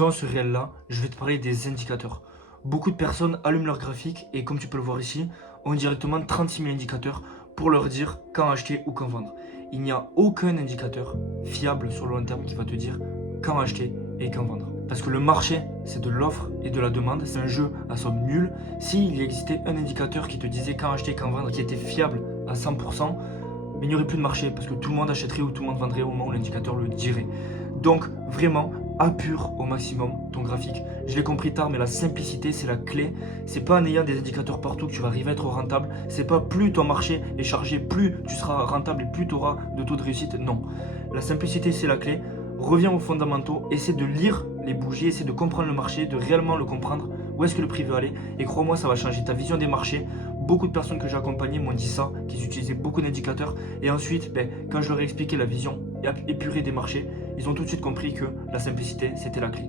Dans ce réel-là, je vais te parler des indicateurs. Beaucoup de personnes allument leur graphique et comme tu peux le voir ici, ont directement 36 000 indicateurs pour leur dire quand acheter ou quand vendre. Il n'y a aucun indicateur fiable sur le long terme qui va te dire quand acheter et quand vendre. Parce que le marché, c'est de l'offre et de la demande. C'est un jeu à somme nulle. S'il existait un indicateur qui te disait quand acheter, quand vendre, qui était fiable à 100%, mais il n'y aurait plus de marché parce que tout le monde achèterait ou tout le monde vendrait au moment où l'indicateur le dirait. Donc vraiment, apure au maximum ton graphique. Je l'ai compris tard, mais la simplicité, c'est la clé. C'est pas en ayant des indicateurs partout que tu vas arriver à être rentable. C'est pas plus ton marché est chargé, plus tu seras rentable et plus tu auras de taux de réussite. Non. La simplicité, c'est la clé. Reviens aux fondamentaux, essaie de lire les bougies, essaie de comprendre le marché, de réellement le comprendre, où est-ce que le prix veut aller. Et crois-moi, ça va changer ta vision des marchés. Beaucoup de personnes que j'ai accompagnées m'ont dit ça, qu'ils utilisaient beaucoup d'indicateurs. Et ensuite, quand je leur ai expliqué la vision épurée des marchés, ils ont tout de suite compris que la simplicité, c'était la clé.